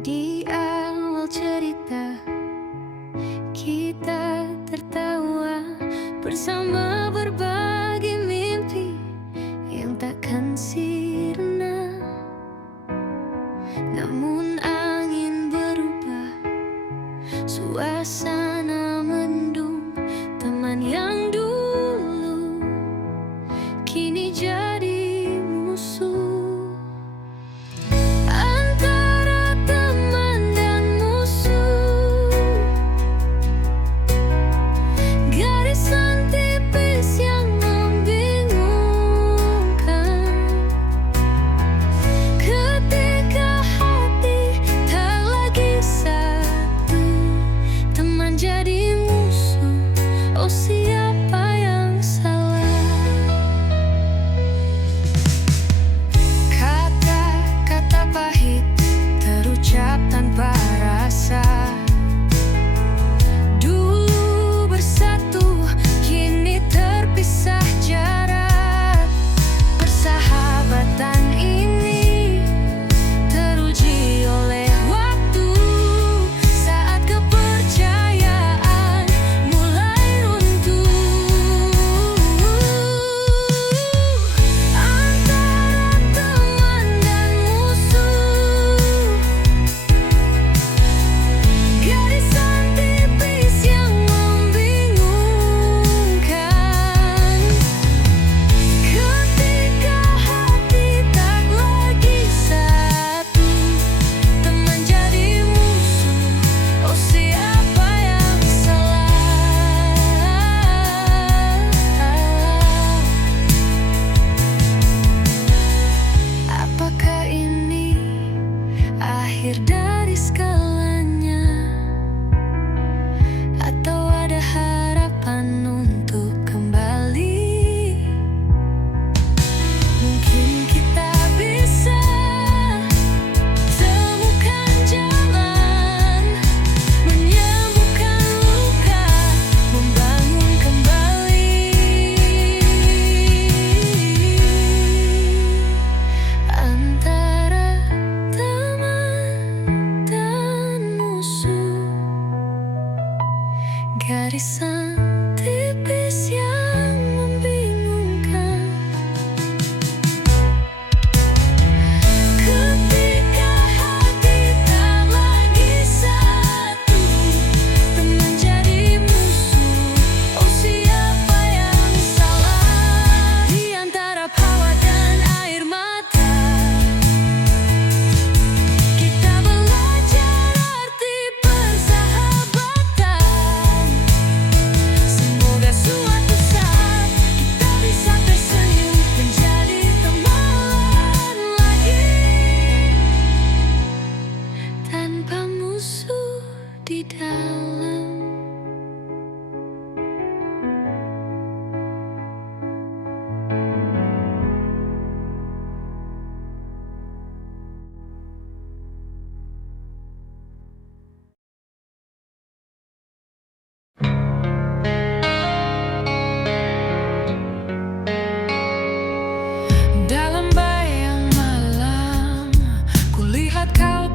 Di awal cerita, kita tertawa bersama berbagi mimpi yang takkan sirna. Namun angin berubah, suasana mendung. Teman yang dulu kini jadi musuh. Akhir dari segalanya, atau ada harapan untuk kembali? Mungkin kita bisa temukan jalan, menyembuhkan luka, membangun kembali antara garisan tipis yang membingungkan. Ketika hati tak lagi satu, teman jadi musuh. Oh, siapa yang salah di antara hawa dan air mata? Kita belajar arti persahabatan. Suatu saat kita bisa tersenyum menjadi teman lagi, tanpa musuh di dalam.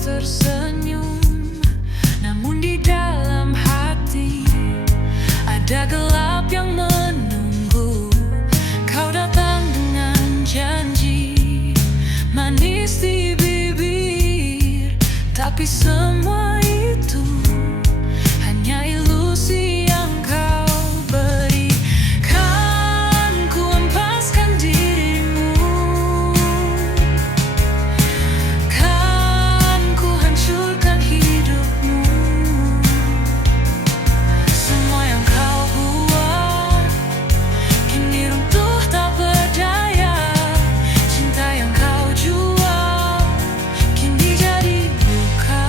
Tersenyum, namun di dalam hati ada gelap yang menunggu. Kau datang dengan janji manis di bibir, tapi semua itu hanya ilusi yang kau berikan. Ku empaskan dirimu, hancurkan hidupmu. Semua yang kau buat kini runtuh tak berdaya. Cinta yang kau jual kini jadi luka.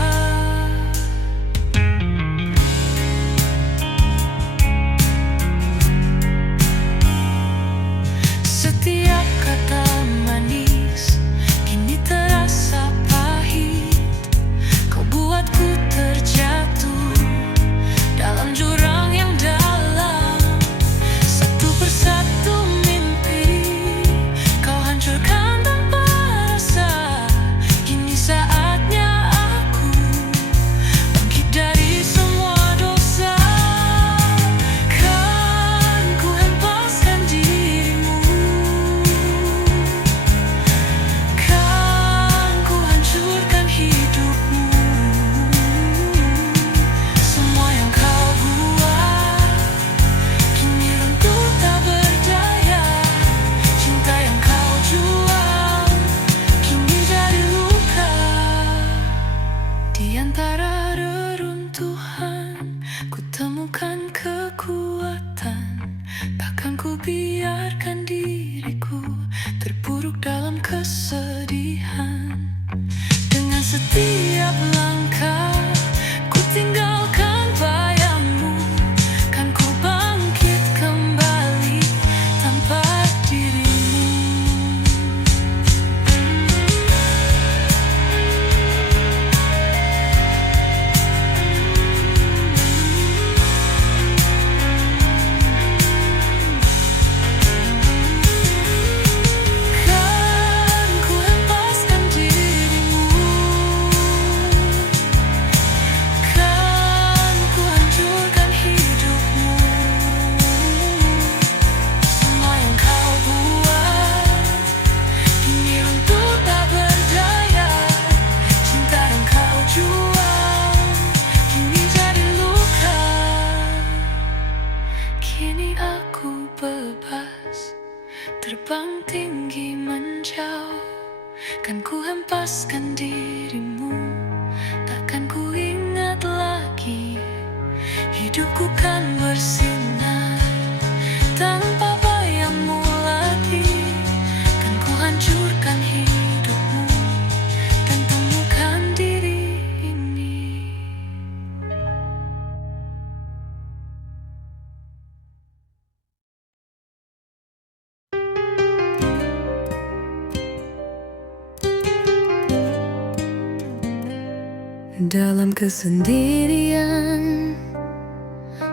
Dalam kesendirian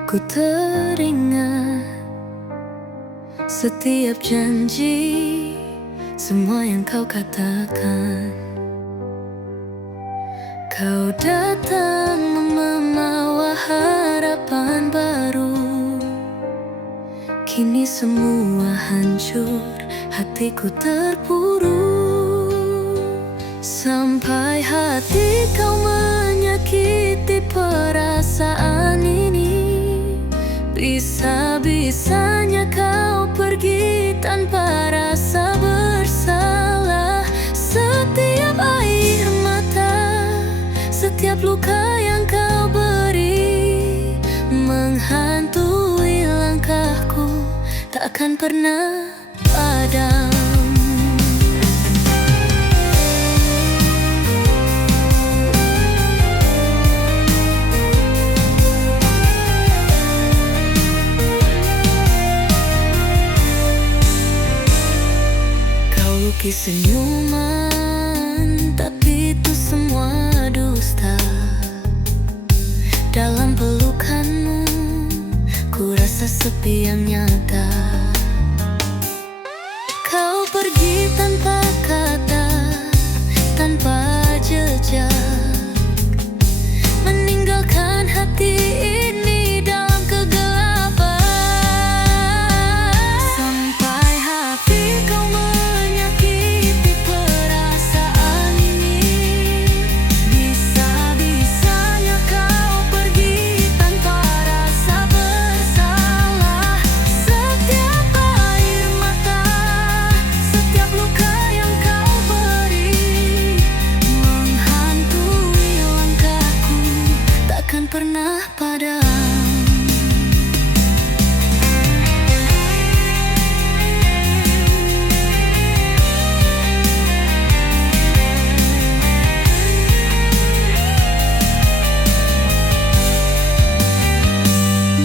ku teringat setiap janji, semua yang kau katakan. Kau datang membawa harapan baru. Kini semua hancur, hatiku terpuruk. Sampai hati kau menyakiti perasaan ini. Bisa-bisanya kau pergi tanpa rasa bersalah. Setiap air mata, setiap luka yang kau beri, menghantui langkahku, tak akan pernah padam. Lukis senyuman, tapi itu semua dusta. Dalam pelukanmu, ku rasa sepi yang nyata. Kau pergi tanpa kata, tanpa jejak, meninggalkan hati ini dalam kegelapan. Sampai hati kau menyakiti perasaan ini. Bisa-bisanya kau pergi tanpa rasa bersalah. Setiap air mata, setiap luka yang kau beri, menghantui langkahku, takkan pernah padam.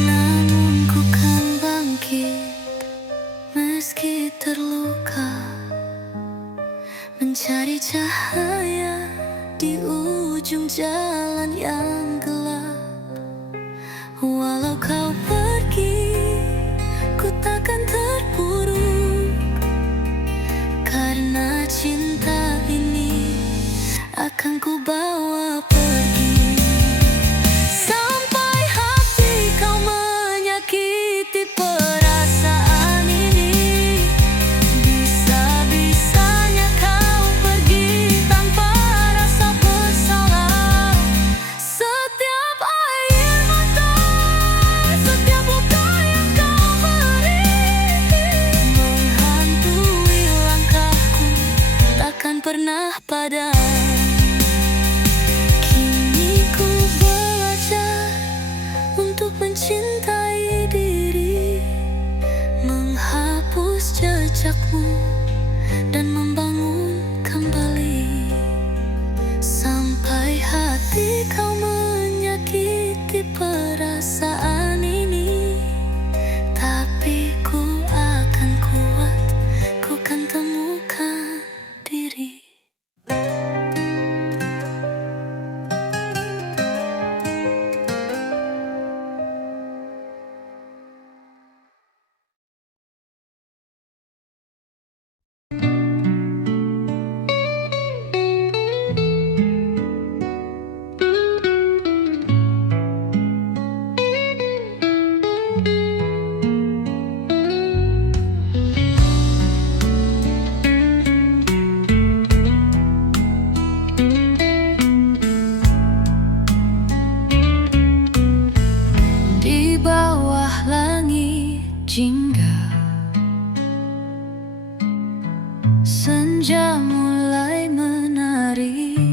Namun ku kan bangkit meski terluka, mencari cahaya di ujung jalan yang gelap. Walau kau pergi, ku takkan terpuruk, karena cinta ini akan ku bawa pergi. Sampai hati kau menyakiti perasaan ini. Bisa-bisanya kau pergi tanpa rasa bersalah. Setiap air mata, setiap luka yang kau beri, menghantui langkahku, takkan pernah padam. Kini ku belajar untuk mencintai diri, menghapus jejakmu dan membangun kembali. Sampai hati kau menyakiti perasaan ini, tapi ku akan kuat, ku kan temukan diri. Di bawah langit jingga, senja mulai menari.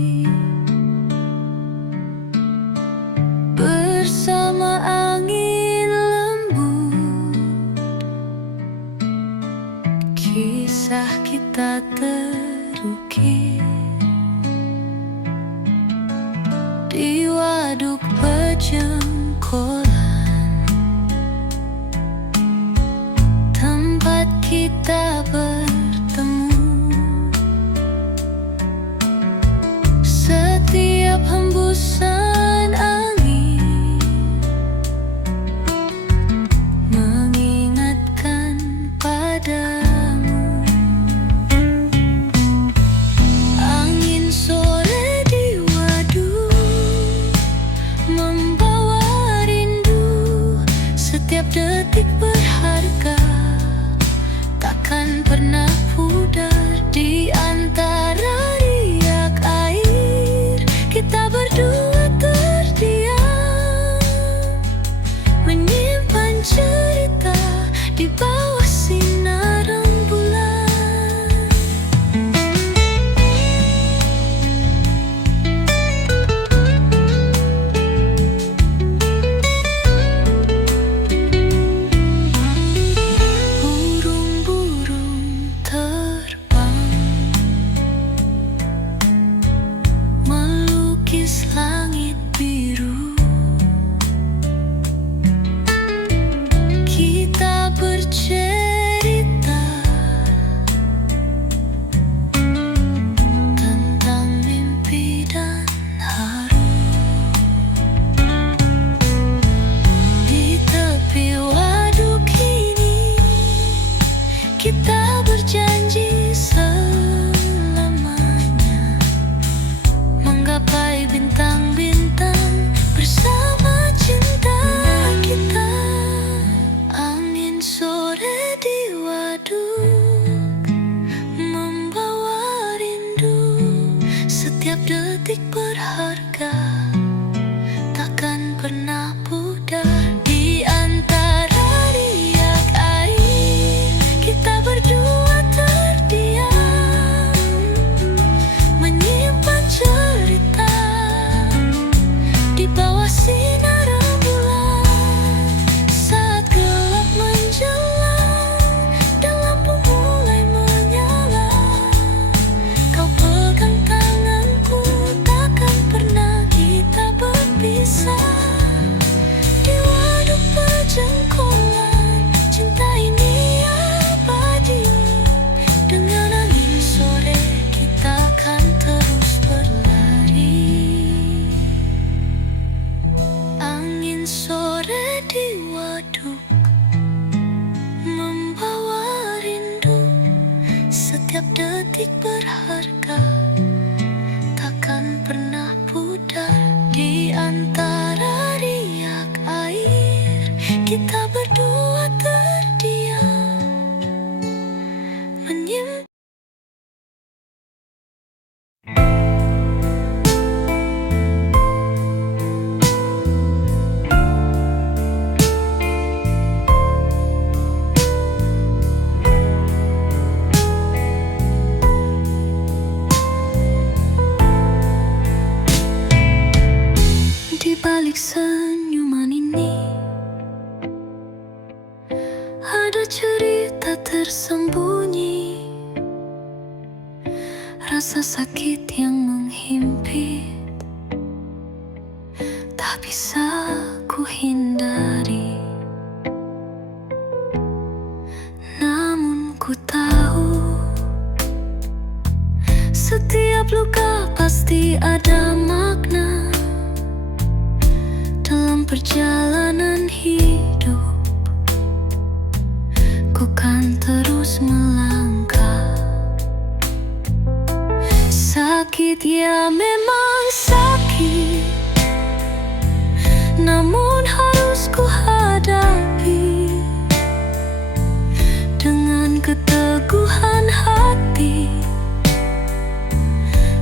Bersama angin lembut, kisah kita terukir di waduk pejengkolan, tempat kita bertemu. Setiap hembus hembusan angin mengingatkan padamu. Angin sore di waduk membawa rindu. Setiap detik berharga, takkan pernah pudar. Di antara riak air, kita berdua terdiam, menyimpan cerita di bawah sinar rembulan. Burung-burung terbang melukis langit biru. Kita bercerita tentang mimpi dan haru. Di tepi waduk ini, kita berjanji selamanya menggapai bintang-bintang bersama cinta kita. Angin sore di waduk membawa rindu. Setiap detik berharga, takkan pernah pudar. Di antara riak air, kita berdua terdiam, menyimpan cerita di bawah sinar rembulan. Saat gelap menjelang dan lampu mulai menyala, kau pegang tanganku, takkan pernah kita berpisah. Di waduk perjengkolan, cinta ini abadi. Dengan angin sore, kita akan terus berlari. Angin sore di waduk membawa rindu. Setiap detik berharga, takkan pernah pudar. Di antara riak air, kita berdua terdiam, menyimpan. Di balik senyuman ini ada cerita tersembunyi, rasa sakit yang menghimpit, tak bisa ku hindari. Namun ku tahu, setiap luka pasti ada makna. Dalam perjalanan hidup, ku kan terus melangkah. Sakit ya memang sakit, namun harus ku hadapi dengan keteguhan hati.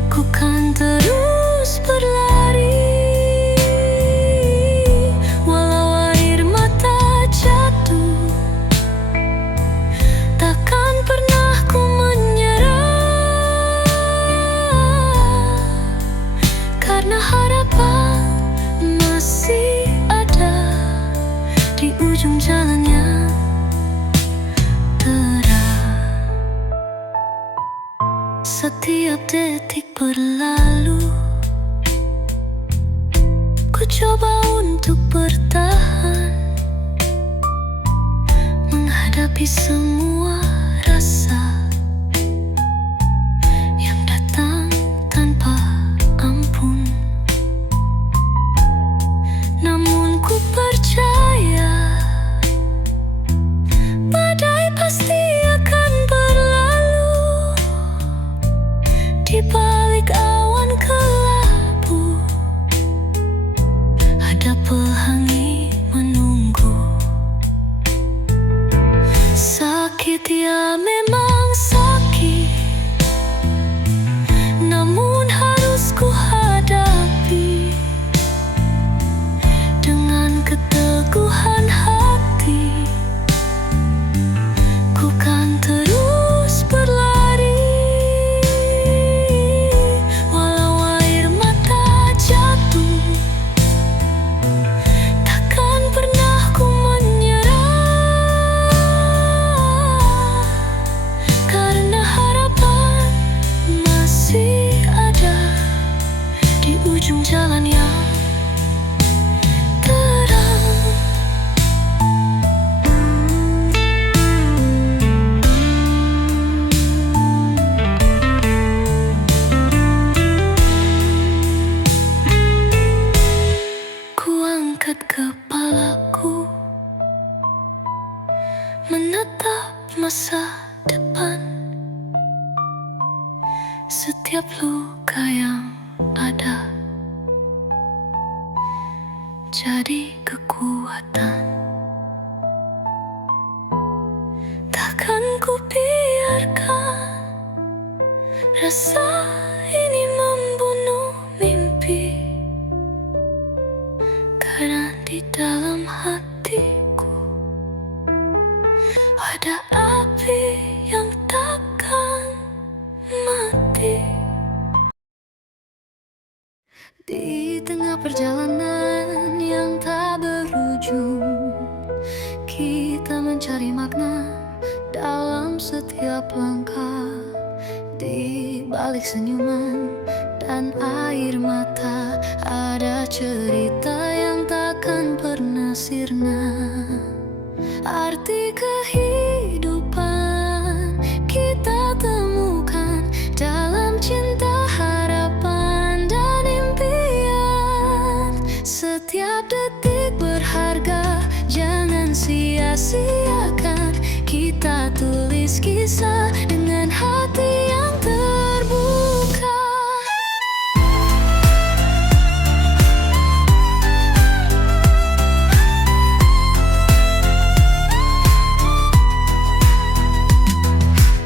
Ku kan terus berlari. Karena harapan masih ada di ujung jalan yang terang. Setiap detik berlalu, ku coba untuk bertahan, menghadapi semua rasa yang datang tanpa ampun. ujung jalan yang terang. Ku angkat kepalaku, menatap masa depan. Setiap luka yang ada jadi kekuatan. Takkan ku biarkan rasa ini membunuh mimpi, karena di dalam hatiku ada api yang takkan mati. Di tengah perjalanan yang tak berujung, kita mencari makna dalam setiap langkah. Di balik senyuman dan air mata ada cerita yang takkan pernah sirna. Arti kehidupan kita temukan dalam cinta, harapan, dan impian. Setiap detik berharga, jangan sia-siakan. Kita tulis kisah dengan hati yang terbuka.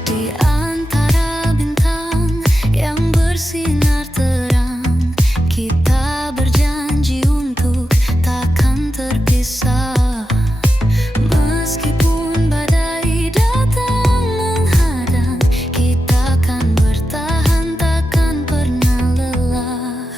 Di antara bintang yang bersinar terang, kita berjanji untuk takkan terpisah. Meskipun badai datang menghadang, kita akan bertahan, takkan pernah lelah.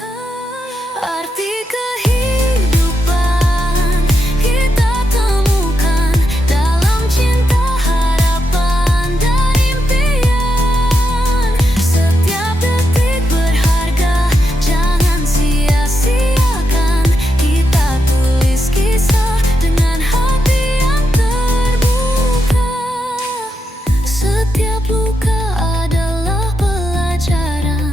Arti kehidupan kita temukan dalam cinta, harapan, dan impian. Setiap detik berharga, jangan sia-siakan. Kita tulis kisah dengan hati yang terbuka. Setiap luka adalah pelajaran,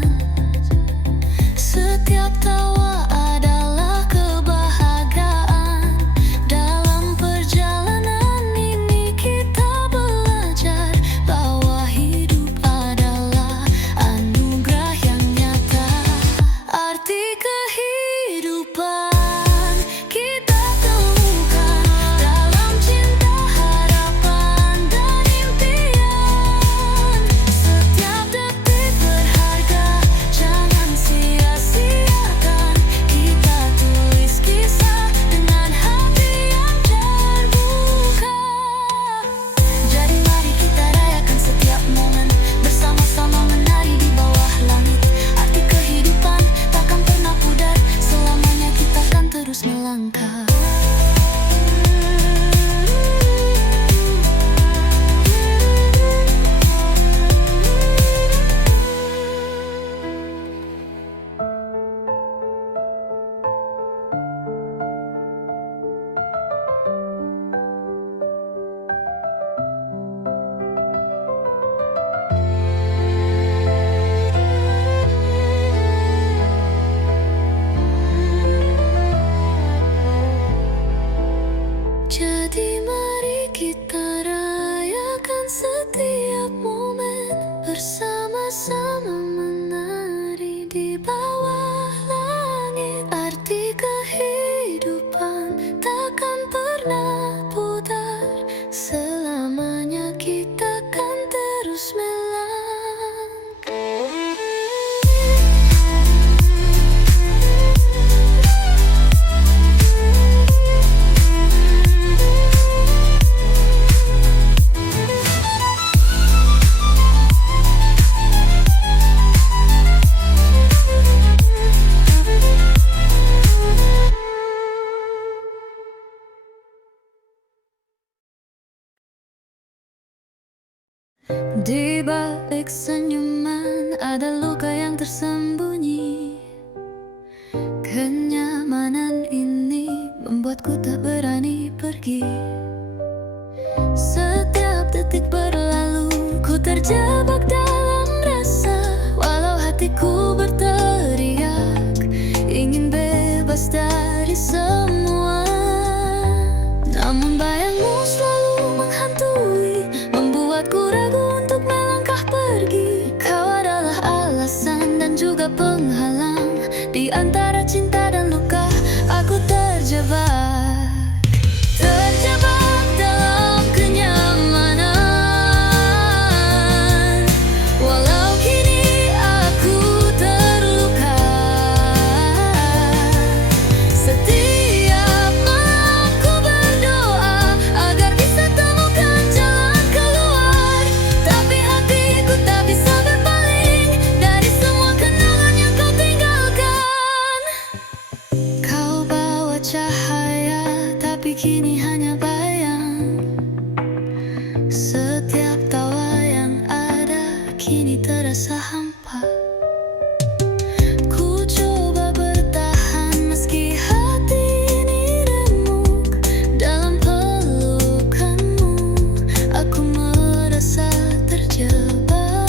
setiap tawa adalah kebahagiaan. Dalam perjalanan ini kita belajar bahwa hidup adalah anugerah yang nyata. Arti kehidupan kita temukan dalam cinta, harapan, dan impian. Setiap detik berharga, jangan sia-siakan. Kita tulis kisah dengan hati yang terbuka. Jadi mari kita rayakan setiap momen, bersama-sama menari di bawah langit. Arti kehidupan takkan pernah pudar, selamanya kita akan terus melangkah. Jadi mari kita rayakan setiap momen, bersama-sama menari di bawah langit. Arti kehidupan takkan pernah pudar, selamanya kita akan terus melangkah. Di balik senyuman ada luka yang tersembunyi. Kenyamanan ini membuatku tak berani pergi. Setiap detik berlalu, ku terjebak dalam rasa. Walau hatiku berteriak, ingin bebas dari semua, namun bayangmu selalu menghantui, membuatku ragu untuk melangkah pergi. Kau adalah alasan dan juga penghalang di antara cinta dan luka. Aku terjebak dalam kenyamanan. Walau kini aku terluka, setiap malam ku berdoa agar bisa temukan jalan keluar. Tapi hatiku tak bisa berpaling dari semua kenangan yang kau tinggalkan. Kau bawa cahaya, tapi kini hanya bayang. Setiap tawa yang ada kini terasa hampa. Ku coba bertahan meski hati ini remuk. Dalam pelukanmu aku merasa terjebak,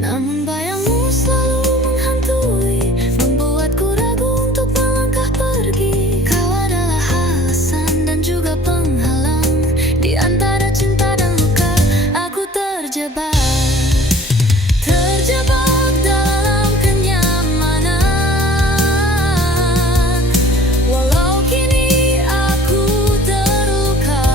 namun bayangmu selalu menghantui, membuatku ragu untuk melangkah pergi. Kau adalah alasan dan juga penghalang di antara cinta dan luka. Aku terjebak dalam kenyamanan. Walau kini aku terluka,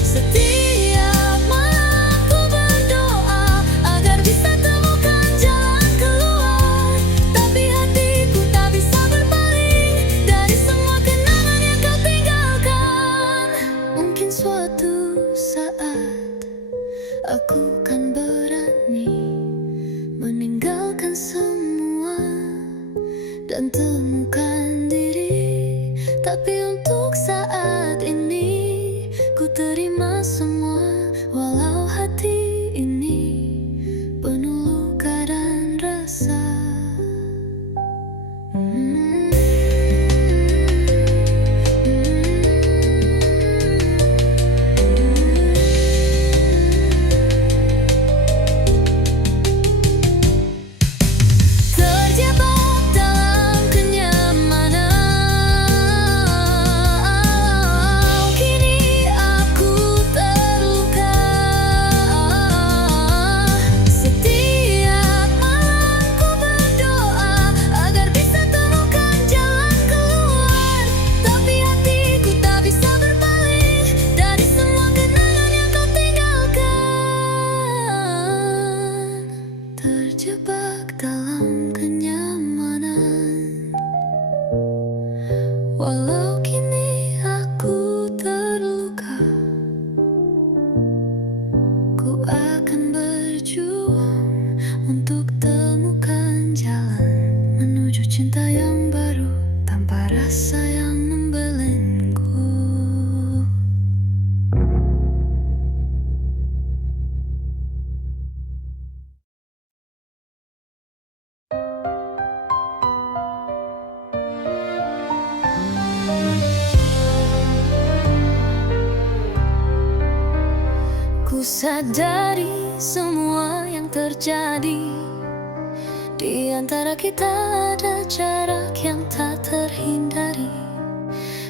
setiap malam ku berdoa agar bisa temukan jalan keluar. Tapi hatiku tak bisa berpaling dari semua kenangan yang kau tinggalkan. Mungkin suatu saat aku kan berani meninggalkan semua dan temukan diri. Tapi untuk saat ini ku terima semua, walau hati ini penuh luka dan rasa. Terjebak dalam kenyamanan. Kini aku terluka, setiap malam ku berdoa agar bisa temukan jalan keluar. Tapi hatiku tak bisa berpaling dari semua kenangan yang kau tinggalkan. Terjebak dalam kenyamanan. Walau kini aku terluka, ku akan berjuang untuk temukan jalan menuju cinta yang baru tanpa rasa yang membelenggu. Ku sadari semua yang terjadi di antara kita, ada jarak yang tak terhindari.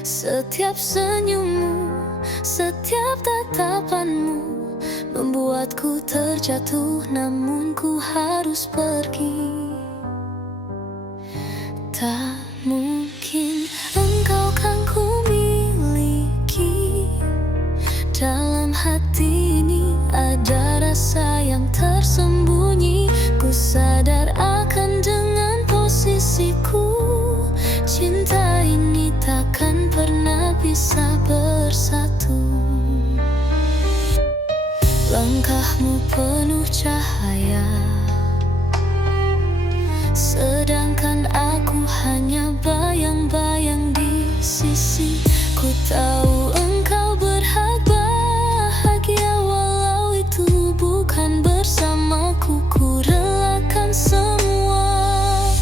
Setiap senyummu, setiap tatapanmu membuatku terjatuh, namun ku harus pergi. Tak mungkin engkau kan ku miliki. Dalam hati ini ada rasa yang tersembunyi. Ku sadar akan dengan posisiku, cinta ini takkan pernah bisa bersatu. Langkahmu penuh cahaya, sedangkan aku hanya bayang-bayang di sisi. Ku tahu engkau berhak bahagia, walau itu bukan bersamaku. Ku relakan semua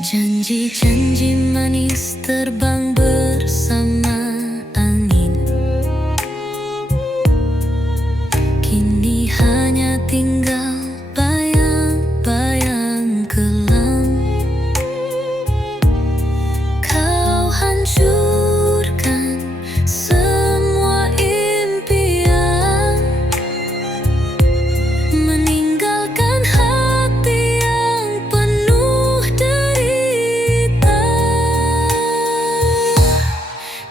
Janji-janji manis terbang bersama angin, kini hanya tinggal bayang-bayang kelam. Kau hancurkan semua impian, meninggalkan hati yang penuh derita.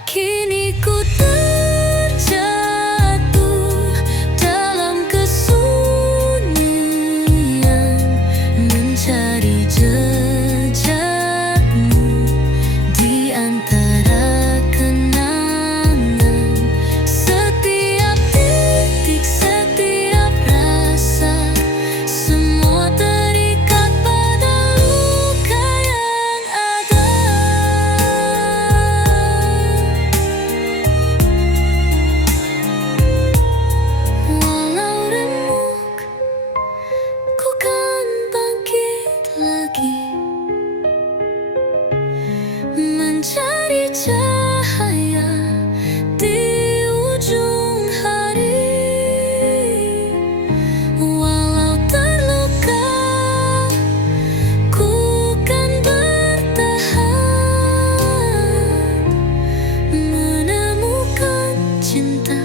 Kini ku terjatuh dalam kesunyian, mencari jejakmu di antara kenangan. Setiap titik, setiap rasa, semua terikat pada luka yang ada. Walau remuk, ku kan bangkit lagi, mencari cahaya di ujung hari. Walau terluka, ku kan bertahan, menemukan cinta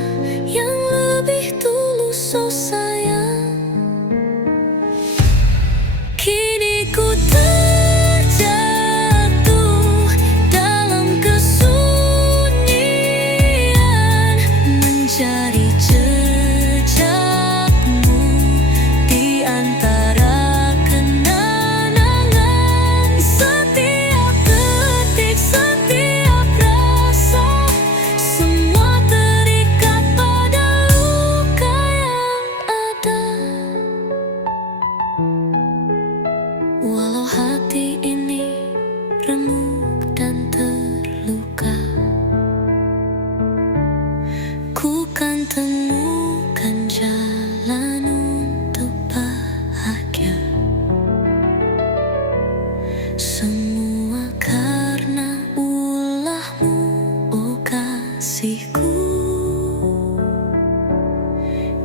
yang lebih tulus, oh sayang. Kini ku terjatuh dalam kesunyian, mencari jejakmu di antara kenangan. Setiap detik, setiap rasa, semua terikat pada luka yang ada. Walau hati ini remuk dan terluka, ku kan temukan jalan untuk bahagia. Semua karena ulahmu, oh kasihku.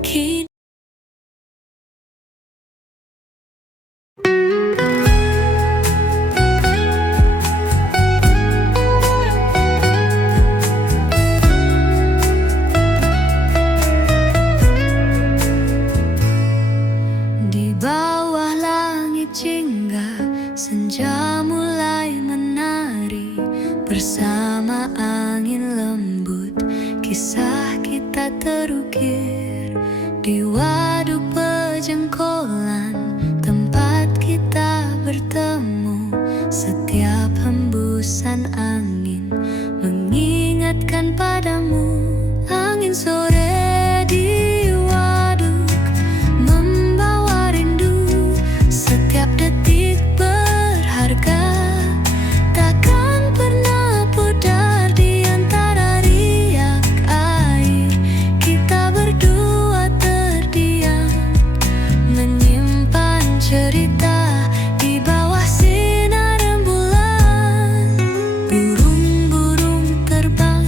Kini di bawah langit jingga, senja mulai menari bersama angin lembut. Kisah kita terukir di waduk pejengkolan, tempat kita bertemu. Setiap hembusan angin mengingatkan padamu. Angin sore di waduk membawa rindu. Setiap detik berharga, takkan pernah pudar di antara riak air. Kita berdua terdiam, menyimpan cerita di bawah sinar rembulan. Burung-burung terbang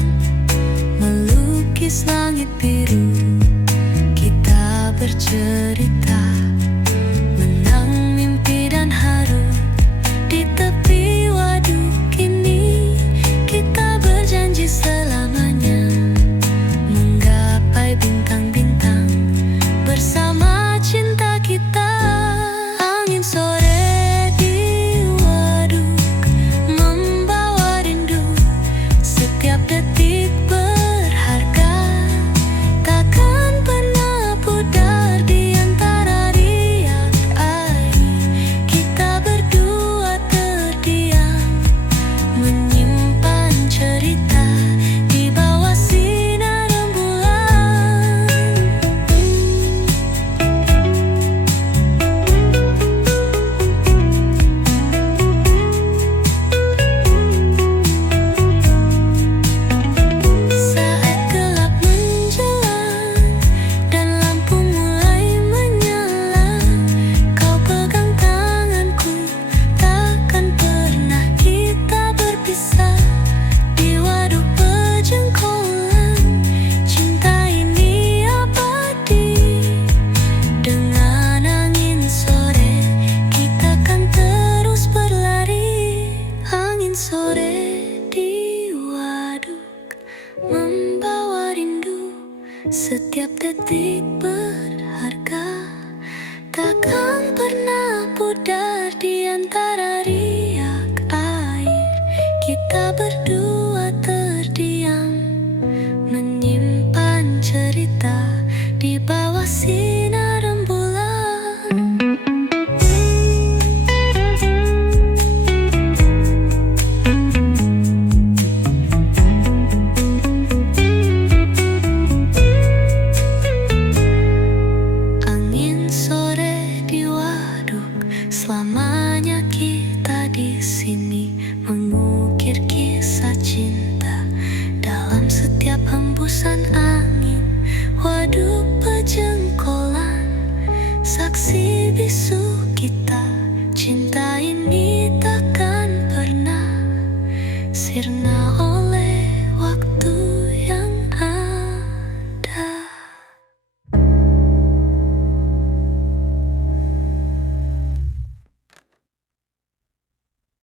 hanya kita di sini mengukir kisah cinta dalam setiap hembusan angin, waduk pejengkolan, saksi bisu kita. Cinta ini